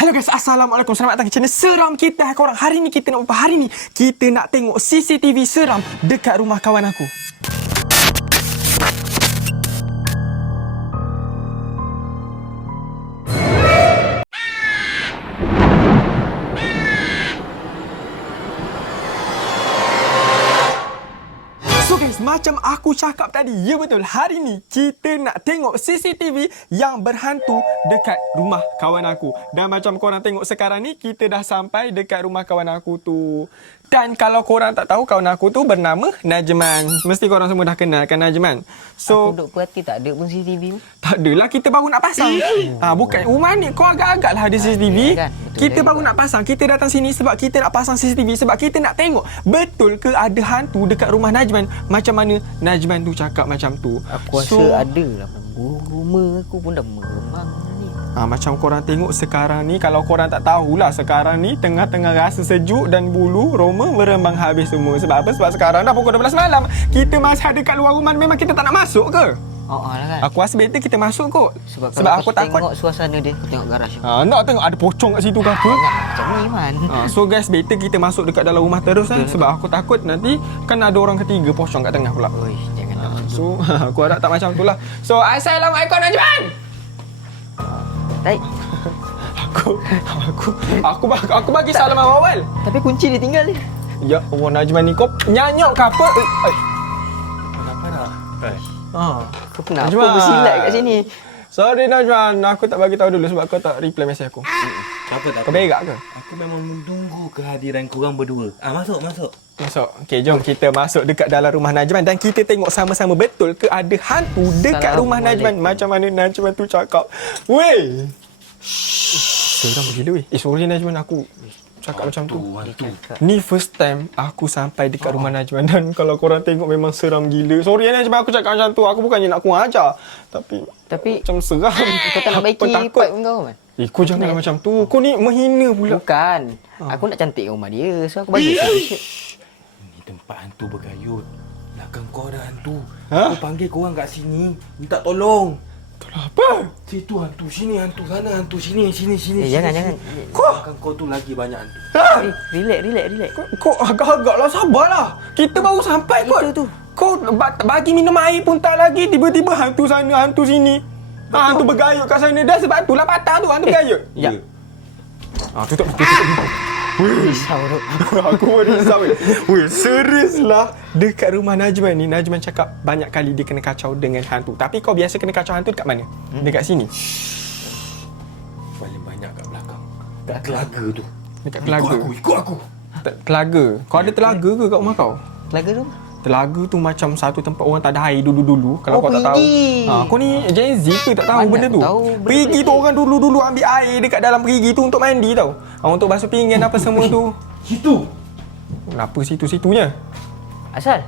Hello guys, Assalamualaikum. Selamat datang ke channel Seram Kita korang. Hari ni kita nak apa? Hari ni kita nak tengok CCTV seram dekat rumah kawan aku. So guys, macam aku cakap tadi, ya betul, hari ni kita nak tengok CCTV yang berhantu dekat rumah kawan aku. Dan macam korang tengok sekarang ni, kita dah sampai dekat rumah kawan aku tu. Dan kalau korang tak tahu, kawan aku tu bernama Najman. Mesti korang semua dah kenal kan Najman. So, aku duk perhati tak ada pun CCTV. tak adalah, kita baru nak pasang. Bukan, rumah ni kau agak-agak lah ada CCTV. Kan, betul Kita juga. baru nak pasang. Kita datang sini sebab kita nak pasang CCTV. Sebab kita nak tengok betul ke ada hantu dekat rumah Najman. Macam mana Najman tu cakap macam tu. Aku rasa ada lah. Rumah aku pun dah meremang ni. Macam korang tengok sekarang ni, kalau korang tak tahulah, sekarang ni tengah-tengah rasa sejuk dan bulu Roma merembang habis semua. Sebab apa? Sebab sekarang dah pukul 12 malam. Kita masih ada kat luar rumah. Memang kita tak nak masuk ke? Lah kan. Aku rasa better kita masuk kot. Sebab aku takut. tengok suasana dia, aku tengok garaj. Nak tengok ada pocong kat situ ke apa? Macam ni man. So guys, better kita masuk dekat dalam rumah terus kan. Sebab aku takut nanti kan ada orang ketiga pocong kat tengah pula. Oi, jangan nak macam tu. So aku harap tak macam tu lah. So Assalamualaikum Najman. Baik. Aku bagi salam awal. Tapi kunci dia tinggal ni. Ya Allah Najman ni kau nyanyok ke apa? Kenapa nak? Kau kenapa Najman. bersilat kat sini? Sorry Najman, aku tak bagi tahu dulu sebab kau tak reply mesej aku. Tak apa. Kau berak ke? Aku memang menunggu kehadiran korang berdua. Masuk. Masuk. Okey, jom kita masuk dekat dalam rumah Najman dan kita tengok sama-sama betul ke ada hantu dekat rumah Najman. Macam mana Najman tu cakap. Weh. Seram gila weh. Sorry Najman, aku cakap macam tu. Ni first time aku sampai dekat rumah Najman dan kalau korang tengok memang seram gila. Sorry Najman, aku cakap macam tu. Aku bukannya nak kurang ajar. Tapi macam seram. Kau tak nak baiki pipe kau man? Kau jangan macam tu. Kau ni menghina pula. Bukan. Aku nak cantikkan rumah dia. So aku bagi. Ni tempat hantu berkayut. Belakang kau ada hantu. Ha? Aku panggil korang kat sini. Minta tolong. Tolong apa? Situ hantu, sini hantu, sana hantu, sini. Jangan. Belakang kau tu lagi banyak hantu. Relax. Kau agak-agak lah, sabarlah. Kita baru sampai kot. Itu tu. Kau bagi minum air pun tak lagi. Tiba-tiba hantu sana, hantu sini. Hantu bergayut kat sana. Dah sebab itulah patah tu hantu bergayut. Ya. Tutup. Risau tu. Aku pun risau. Weh, serius lah. Dekat rumah Najman ni, Najman cakap banyak kali dia kena kacau dengan hantu. Tapi kau biasa kena kacau hantu dekat mana? Dekat sini. Paling banyak kat belakang. Kat telaga tu. Dekat telaga. Ikut aku. Telaga. Kau ada telaga ke kat rumah kau? Telaga tu. Telaga tu macam satu tempat orang tak ada air dulu-dulu. Kalau kau tak tahu. perigi. Kau ni Gen Z ke tak tahu Mana benda aku tu? tahu benda Perigi perigi. tu orang dulu-dulu ambil air dekat dalam perigi tu untuk mandi tau. Untuk basuh pinggan apa semua tu. Situ. Kenapa situ-situnya? Asal?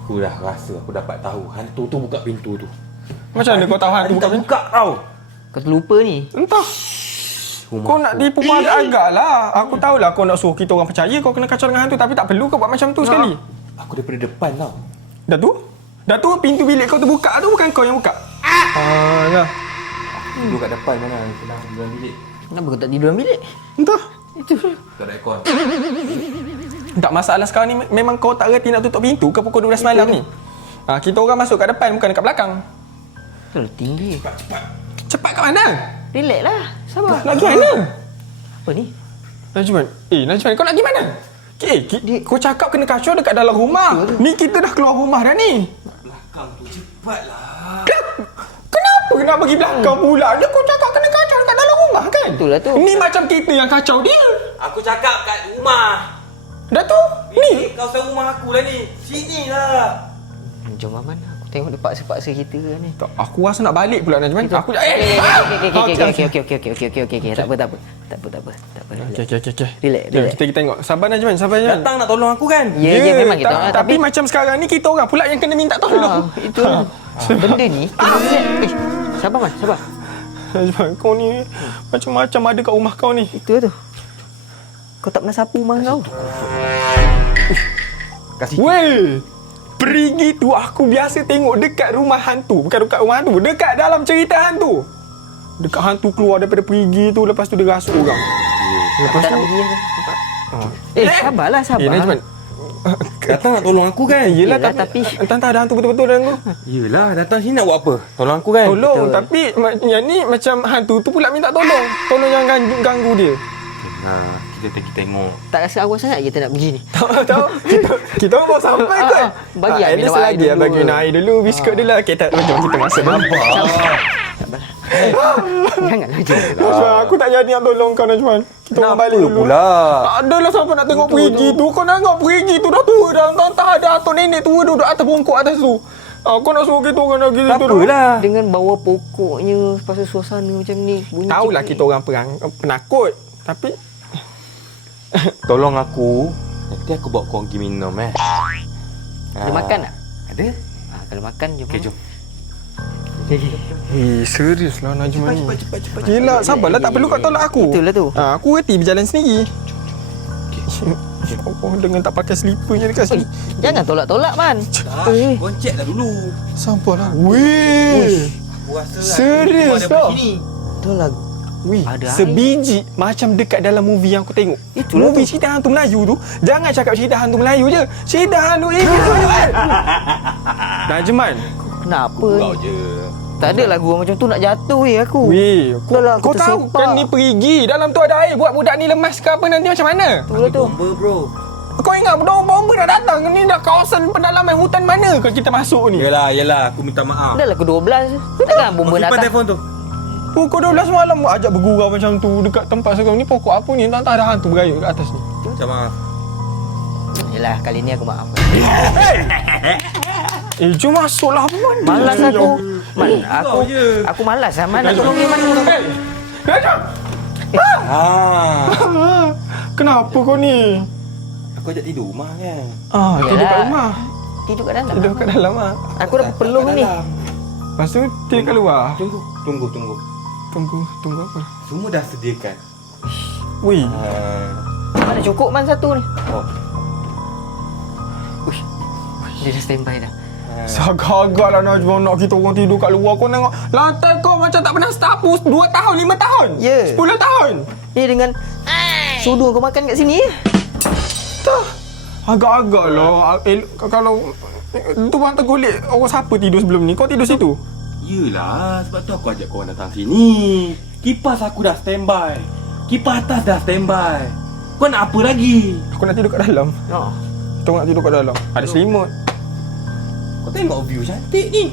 Aku dah rasa, aku dapat tahu. Hantu tu buka pintu tu. Macam mana kau tahu hantu buka pintu? buka tau. Kau terlupa ni. Entah. Kau nak tipu pun agak-agak lah. Aku tahulah kau nak suruh kita orang percaya kau kena kacau dengan hantu. Tapi tak perlu kau buat macam tu sekali. Aku daripada depan tau. Dah tu pintu bilik kau terbuka tu bukan kau yang buka. Dah. Duduk kat depan mana? Sedang dalam bilik. Kenapa kau tak tidur dalam bilik? Entah. Itu. Tak ada aircon. Tak masalah sekarang ni memang kau tak reti nak tutup pintu ke pukul 12 malam ni. Kita orang masuk kat depan bukan kat belakang. Terlalu tinggi. Cepat. Cepat kat mana? Relax lah. Sabar. Nak pergi mana? Apa ni? Najman. Najman kau nak pergi mana? Kau cakap kena kacau dekat dalam rumah. Ni kita dah keluar rumah dah ni. Belakang tu cepatlah. Kenapa nak pergi belakang pula? Dia kau cakap kena kacau dekat dalam rumah kan? Itulah tu. Ni macam kita yang kacau dia. Aku cakap kat rumah. Dah tu. Ni. Kau tahu rumah aku lah ni. Sini lah. Jom Aman. Aku tengok dia paksa-paksa kita ni. Tak, aku rasa nak balik pula Najman. Aku Okey. Tak apa. Okey. Relax. Kita tengok. Sabar Najman. Datang nak tolong aku kan? Ya, memang kita. Tapi macam sekarang ni kita orang pula yang kena minta tolong. Itu. Benda ni kena relax. Sabar Man, sabar. Najman, kau ni macam-macam ada kat rumah kau ni. Itu tu. Kau tak pernah sapu rumah kau. Kasih. Weh, perigi tu aku biasa tengok dekat rumah hantu. Bukan dekat rumah hantu, dekat dalam cerita hantu. Dekat hantu keluar daripada perigi tu. Lepas tu dia rasuk orang. Aku tak nak pergi kan. Sabarlah, sabar. Najman. Datang nak tolong aku kan? Yelah, Yelah, tapi tapi- entah ada hantu betul-betul dalam tu. Yelah, datang sini nak buat apa? Tolong aku kan? Tolong, betul. tapi yang ni macam hantu tu pula minta tolong. Tolong jangan ganggu dia. Kita tengok. Tak rasa awal sangat kita nak pergi ni. Tahu kita orang baru sampai kot. Bagi air at least minum air lagi dulu. bagi minum air dulu. Biskut dulu lah. Okay, jom kita masuk dalam. Janganlah je. Najman, aku tak jadi nak tolong kau Najman. Kita orang balik dulu. pula? Tak adalah siapa nak tengok perigi tu. Kau nak tengok perigi tu dah tua dah. Entah ada atuk nenek tua duduk atas bongkok atas tu. Kau nak suruh kita orang lagi Tak tu. apalah. Dengan bawa pokoknya, pasal suasana macam ni. Bunyi Tahulah cekik. kita orang penakut. Tapi Tolong aku. Nanti aku bawa kau pergi minum Ada makan tak? Ada. Kalau makan je. Okey, jom. serius lah Najman ni. Yelah, sabarlah. Tak perlu kau tolak aku. Itulah tu. Aku reti berjalan sendiri. Oh, dengan tak pakai slipper je dekat sini. Jangan tolak-tolak, Man. Goncet dah dulu. Sabarlah. Weh. Aku rasa Serius tau. Itulah. Wih, Ada sebiji macam dekat dalam movie yang aku tengok. Itulah Movie tu. cerita hantu Melayu tu, jangan cakap cerita hantu Melayu je. Cerita hantu ini Najman. Najman. Kenapa? Kau je. Tak ada lagu macam tu nak jatuh aku. Weh, Dah lah, kau aku tahu tersepak. kan ni perigi. Dalam tu ada air. Buat budak ni lemas ke apa nanti macam mana? Itulah tu. Bomba bro. Kau ingat bomba dah datang. Ni dah kawasan pendalaman hutan mana kalau kita masuk ni? Yelah, aku minta maaf. Dah lah ke 12. Takkan bomba Simpan datang. telefon tu. Pukul 12 malam ajak bergurau macam tu dekat tempat sekarang ni. Pokok apa ni? Entah ada hantu berayut kat atas ni. Minta maaf. Yelah, kali ni aku maaf. Jom masuklah Man. Malas aku. Man, Kau je. aku malas lah, Man. Nak tolong dia, Man. Najman. Kenapa kau ni? Aku ajak tidur rumah kan. Tidur kat Yalah. rumah. Tidur kat dalam. Tidur kat dalam Aku dah peluh ni. Lepas tu tidur kat luar. Tunggu. Tunggu apa? Semua dah sediakan. Wih. Mana cukup, Man, satu ni. Oh. Uish. Dia dah standby dah. Agak-agak lah Najman nak kita orang tidur kat luar. Kau tengok lantai kau macam tak pernah setapus 2 tahun, 5 tahun. Ya. 10 tahun. Ni dengan sudu kau makan kat sini. Tak. Agak-agak lah. Kalau tuan tergolek orang siapa tidur sebelum ni? Kau tidur situ? Yelah, sebab tu aku ajak korang datang sini. Kipas aku dah standby. Kipas atas dah standby. Kau nak apa lagi? Aku nak tidur kat dalam. Oh. Kita nak tidur kat dalam. Ada selimut. Kau tengok view cantik ni.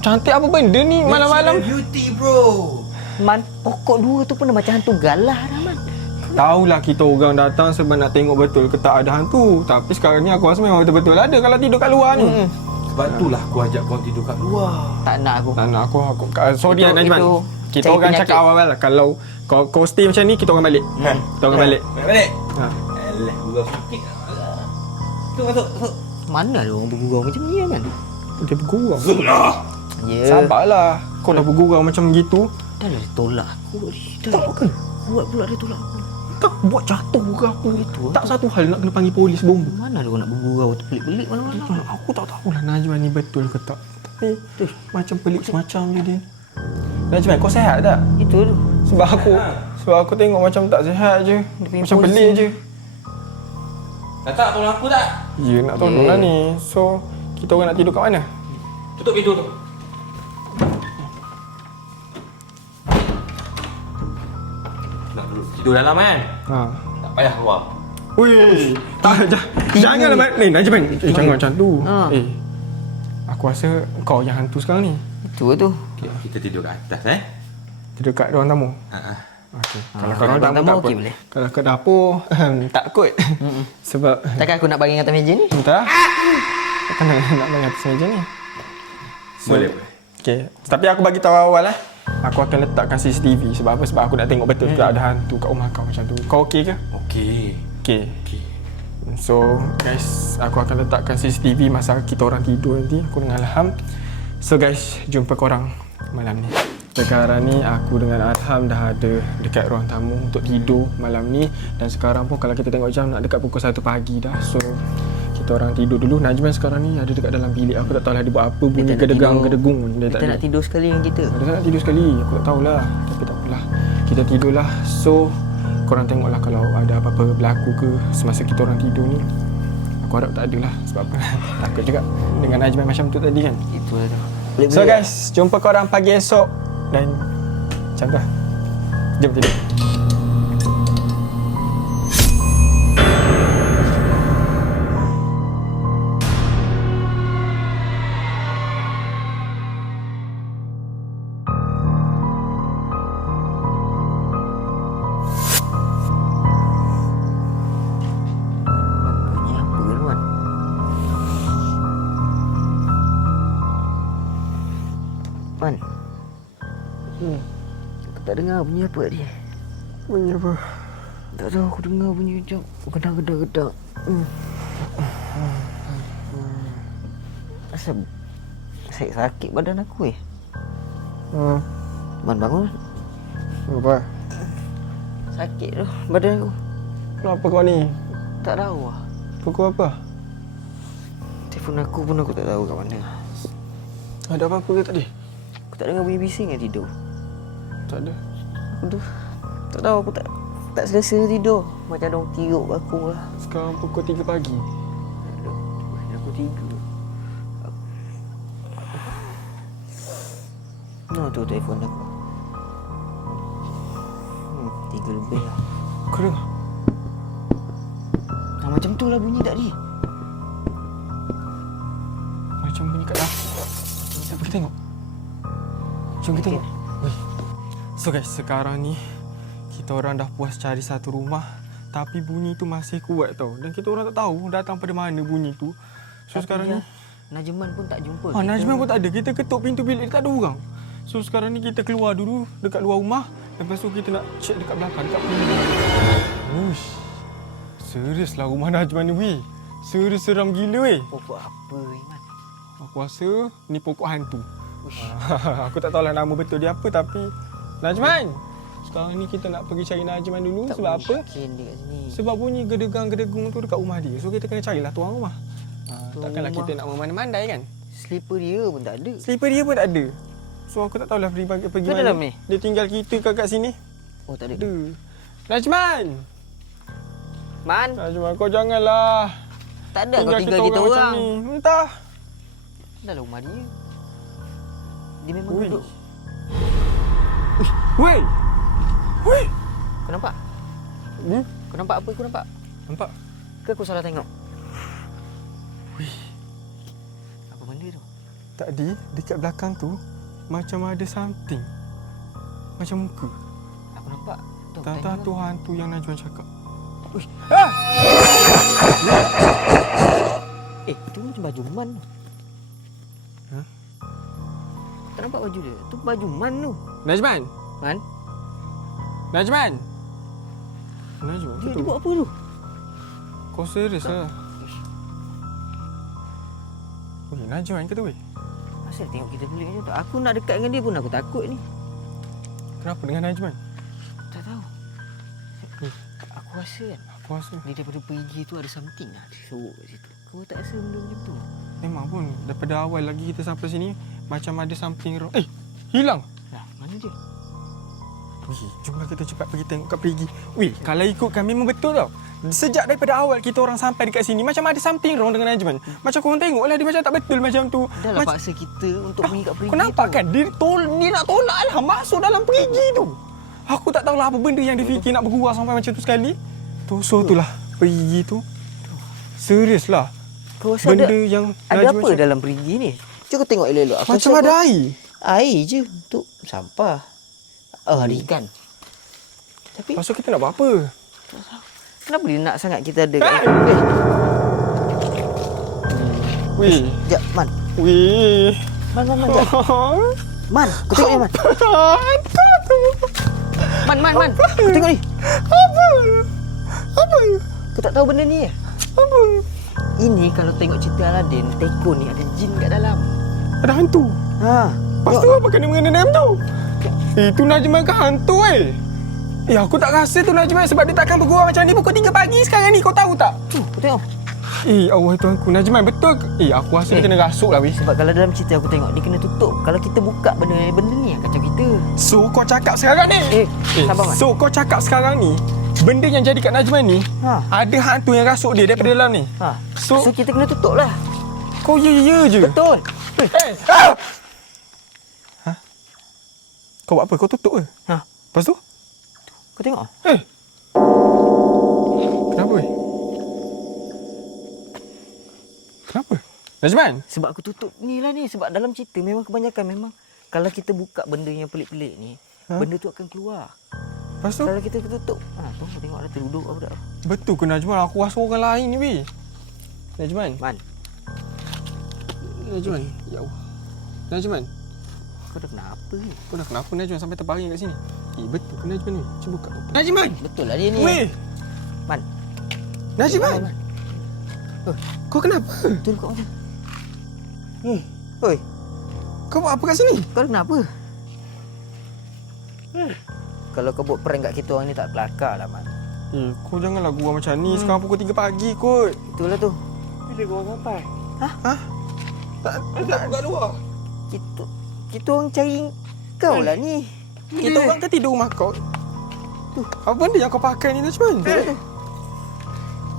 Cantik apa benda ni malam-malam? Beauty bro. Man, pokok dua tu pun dah macam hantu galah dah, Man. Tahulah kita orang datang sebab nak tengok betul ke tak ada hantu. Tapi sekarang ni aku rasa memang betul-betul ada kalau tidur kat luar ni. Sebab itulah aku ajak korang tidur kat luar. Tak nak aku. Tak nak aku sorry Itu- Najman. itu Kita cari orang penyakit. cakap awal-awal lah. Kalau kau stay macam ni kita orang balik. Kita orang balik. Balik. Ha. Alah, gurau sikit. Masuk. Mana ada orang bergurau macam ni, Man? Dia bergurau. Ya. Sabarlah. Kau dah bergurau macam gitu. Dah lah dia tolak aku. Dah Tak apa ke? buat pula dia tolak aku. Tak buat jatuh ke apa itu. Tak satu hal nak kena panggil polis bomba. Mana ada orang nak bergurau tu pelik-pelik malam-malam. Aku tak tahulah Najman ni betul ke tak. Tapi macam pelik semacam je dia. Najman kau sihat tak? Itu tu. Sebab aku tengok macam tak sihat je. punya Macam pulsi. pelik je. Datang tolong aku tak? Ya nak tolong lah ni. So kita orang nak tidur kat mana? Tutup pintu tu. Nak duduk tidur dalam kan? Ha. Tak payah keluar. Weh, janganlah Najman. Jangan macam tu. Ha. Aku rasa kau yang hantu sekarang ni. Itu tu. Okay, kita tidur kat atas Tidur kat ruang tamu. Ha. Okey. Kalau Kalau ruang tamu tak okey apa. boleh. Kalau kat dapur tak kot. Sebab Takkan aku nak baring atas meja ni? entah. Takkan nak main atas meja ni. Boleh. Okey. Tapi aku bagi tahu awal lah. Aku akan letakkan CCTV. Sebab apa? Sebab aku nak tengok betul tak ada hantu kat rumah kau macam tu. Kau okey ke? Okey. Okey. Okey. So guys, aku akan letakkan CCTV masa kita orang tidur nanti. Aku dengan Alham. So guys, jumpa korang malam ni. Sekarang ni aku dengan Alham dah ada dekat ruang tamu untuk tidur malam ni. Dan sekarang pun kalau kita tengok jam nak dekat pukul 1 pagi dah. So kita orang tidur dulu. Najman sekarang ni ada dekat dalam bilik. Aku tak tahulah dia buat apa, bunyi tak nak gedegang-gedegung. Dia Kita nak tidur sekali dengan kita. Dia tak nak tidur sekali. Aku tak tahulah. Tapi tak apalah. Kita tidurlah. So, korang tengoklah kalau ada apa-apa berlaku ke semasa kita orang tidur ni. Aku harap tak adalah. Sebab apa? Takut juga dengan Najman macam tu tadi kan. Itulah tu. So guys, jumpa korang pagi esok. Dan macam tu lah. Jom tidur. Bunyi apa ke Luan? Man, aku tak dengar bunyi apa tadi. Bunyi apa? Tak tahu, aku dengar bunyi macam gedak-gedak-gedak. Asal sakit badan aku Man, bangun. Apa? Sakit tu badan aku. Kenapa kau ni? Tak tahu lah. Pukul apa? Telefon aku pun aku tak tahu kat mana. Ada apa-apa ke tadi? Aku tak dengar bunyi bising yang tidur. Tak ada. Aku tu tak tahu, aku tak selesa tidur. Macam ada orang tiruk kat aku lah. Sekarang pukul 3 pagi. Aku tidur. No, tu telefon aku. 3 lebih lah. Kau dengar? Macam tu lah bunyi tadi. Macam bunyi kat dapur. Jom kita tengok. Jom kita tengok. Weh. So guys, sekarang ni kita orang dah puas cari satu rumah, tapi bunyi tu masih kuat tau. Dan kita orang tak tahu datang pada mana bunyi tu. So Tapi sekarang ni Najman pun tak jumpa. Najman pun tak ada. Kita ketuk pintu bilik dia tak ada orang. So sekarang ni kita keluar dulu dekat luar rumah. Lepas tu kita nak check dekat belakang, dekat pintu. Uish. Serius lah rumah Najman ni weh. Serius seram gila weh. Pokok apa Iman? Aku rasa ni pokok hantu. Aku tak tahulah nama betul dia apa, tapi Najman! Sekarang ni kita nak pergi cari Najman dulu. Tak sebab apa? mungkin dia kat sini. Sebab bunyi gedegang-gedegung tu dekat rumah dia. So kita kena carilah tuan rumah. Tuan Takkanlah rumah. kita nak memandai-mandai kan? Slipper dia pun tak ada. Slipper dia pun tak ada. So aku tak tahulah pergi Ke mana. dalam ni? Dia tinggal kita kat sini. Oh, tak ada. Ada. Najman! Man, Najman, kau janganlah tak ada kau tinggal kita macam orang. ni. Entah. Dalam rumah dia. Dia memang Ui. duduk. Weh! Weh! Kau nampak? Kau nampak apa? Kau nampak? Nampak? Ke aku salah tengok? Apa benda tu? Tadi dekat belakang tu macam ada something. Macam muka. Aku nampak. Tu, Tak tu hantu yang Najwan cakap. Uish. Ah! Itu macam baju Man tu. Hah? Tak nampak baju dia? Tu baju Man tu. Najman! Man, Najman! Najman, dia tu. buat apa tu? Kau serius lah? Weh, Najman ke tu weh? Asal tengok kita pelik macam tu. Aku nak dekat dengan dia pun aku takut ni. Kenapa dengan Najman? Tak tahu. Aku rasa kan, Aku rasa dia daripada pergi tu ada something lah. Dia sorok kat situ. Kau tak rasa benda macam tu? memang pun daripada awal lagi kita sampai sini macam ada something wrong. Hilang! Lah, mana dia? Wih, jomlah kita cepat pergi tengok kat perigi. Wih, kalau ikutkan memang betul tau. Sejak daripada awal kita orang sampai dekat sini macam ada something wrong dengan Najman. Macam korang tengoklah dia macam tak betul macam tu. Dah lah paksa kita untuk pergi kat perigi Kau nampak tu. kan? Dia nak tolak lah masuk dalam perigi tu. Aku tak tahulah apa benda yang dia fikir nak bergurau sampai macam tu sekali. So itulah perigi tu. Serius lah. Kau rasa Benda ada, yang ada Najman apa dalam perigi ni? Cuba tengok elok-elok. Aku macam rasa ada apa- air. Air je untuk sampah. Ada ikan. Tapi Maksud kita nak buat apa? kenapa dia nak sangat kita ada kat Hey! Wih. Sekejap, Man. Wih. Man, jap. Man, kau tengok ni, Man. Man. Kau tengok ni. Apa? Kau tak tahu benda ni ya? Apa? Ini kalau tengok cerita Aladdin, Tekun ni ada jin kat dalam. Ada hantu. Ha. Lepas tu apa kena mengena dengan tu? Itu Najman ke hantu aku tak rasa tu Najman sebab dia takkan bergurau macam ni pukul 3 pagi sekarang ni, kau tahu tak? Kau tengok. Allah Tuhanku. Najman, betul ke? Aku rasa dia kena rasuk lah weh. Sebab kalau dalam cerita aku tengok, dia kena tutup. Kalau kita buka benda ni kacau kita. So kau cakap sekarang ni. Sabar Man. So kau cakap sekarang ni, benda yang jadi kat Najman ni, ada hantu yang rasuk dia daripada dalam ni. So kita kena tutup lah. Kau ya je. Betul. Kau buat apa? Kau tutup ke? Lepas tu? Kau tengok. Kenapa weh? Kenapa? Najman? Sebab aku tutup ni lah ni. Sebab dalam cerita memang kebanyakan memang kalau kita buka benda yang pelik-pelik ni, benda tu akan keluar. Lepas tu? Kalau kita tutup, tu kau tengok ada terduduk apa tak. Betul ke Najman? Aku rasa orang lain ni weh. Najman? Man, Najman? Ya Allah. Najman? kau dah kenapa ni? Kau dah kenapa Najman sampai terbaring kat sini? Betul ke Najman ni? Cuba buka. Najman! Betul lah dia ni. Weh! Man. Najman! Kau kenapa? Betul kau macam. Oi, Kau buat apa kat sini? kau kenapa? Kalau kau buat prank kat kita orang ni tak kelakar lah, Man. Kau janganlah gurau macam ni. Sekarang pukul 3 pagi kot. Itulah tu. Bila kau orang sampai? Tak kat luar. Kita orang cari kau lah ni. Kita orang kan tidur rumah kau. Tu, apa benda yang kau pakai ni Najman?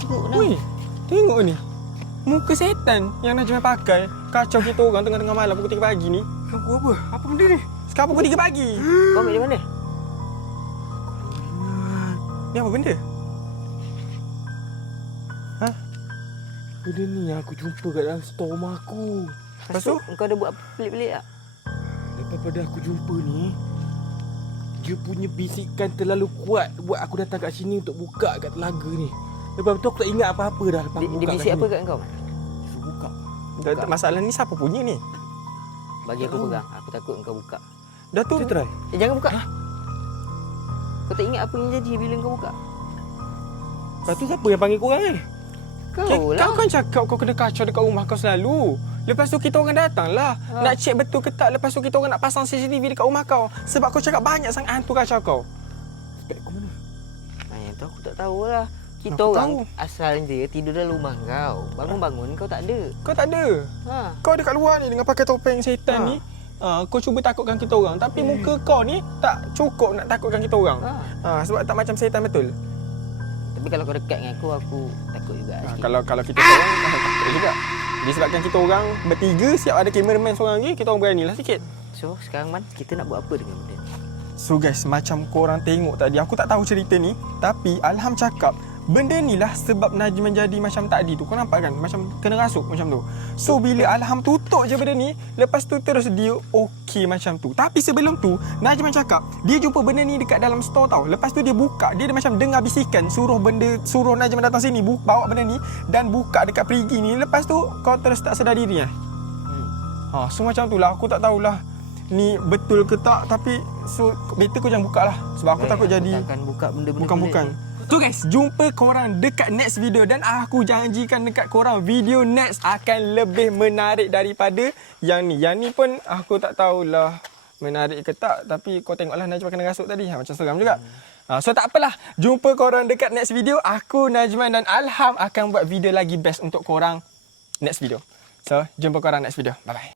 Tengok lah. Weh, tengok ni. Muka setan yang Najman pakai. Kacau kita orang tengah-tengah malam pukul 3 pagi ni. Kau apa? Apa benda ni? Sekarang pukul 3 pagi. Kau ambil di mana? Ni apa benda? Benda ni yang aku jumpa kat dalam store rumah aku. Lepas tu? Kau ada buat apa pelik-pelik tak? Lepas pada aku jumpa ni, dia punya bisikan terlalu kuat buat aku datang kat sini untuk buka kat telaga ni. Lepas tu aku tak ingat apa-apa dah lepas aku Dia buka bisik kat apa sini. kat kau, Man? Suruh buka. Masalah ni siapa punya ni? Bagi aku pegang. Aku takut kau buka. Dah tu. Kita try. Jangan buka. Kau tak ingat apa yang jadi bila kau buka? Lepas tu siapa yang panggil korang kan? Kau lah. Kau kan cakap kau kena kacau dekat rumah kau selalu. Lepas tu kita orang datang lah. Nak check betul ke tak. Lepas tu kita orang nak pasang CCTV dekat rumah kau. Sebab kau cakap banyak sangat hantu kacau kau. Spek kau mana? Yang tu aku tak tahulah. Kita Aku orang tahu. asal dia tidur dalam rumah kau. Bangun-bangun kau tak ada. Kau tak ada. Ha. Kau dekat luar ni dengan pakai topeng setan ni. Kau cuba takutkan kita orang. Tapi muka kau ni tak cukup nak takutkan kita orang. Sebab tak macam setan betul. Tapi kalau kau dekat dengan aku takut juga sikit. Kalau kita orang takut juga. Disebabkan kita orang bertiga siap ada cameraman seorang lagi, kita orang beranilah sikit. So, sekarang Man, kita nak buat apa dengan benda ni? So guys, macam korang tengok tadi, aku tak tahu cerita ni, tapi Alham cakap benda ni lah sebab Najman jadi macam tadi tu. Kau nampak kan? Macam kena rasuk macam tu. So bila Alham tutup je benda ni, lepas tu terus dia okey macam tu. Tapi sebelum tu, Najman cakap dia jumpa benda ni dekat dalam store tau. Lepas tu dia buka, dia macam dengar bisikan suruh Najman datang sini bawa benda ni dan buka dekat perigi ni. Lepas tu kau terus tak sedar diri so macam tu lah. Aku tak tahulah ni betul ke tak, tapi so better kau jangan buka lah. Sebab aku takut jadi Aku takkan buka benda-benda bukan. So guys, jumpa korang dekat next video dan aku janjikan dekat korang video next akan lebih menarik daripada yang ni. Yang ni pun aku tak tahulah menarik ke tak, tapi kau tengoklah Najman kena rasuk tadi. Macam seram juga. So tak apalah, jumpa korang dekat next video. Aku, Najman dan Alham akan buat video lagi best untuk korang next video. So, jumpa korang next video. Bye bye.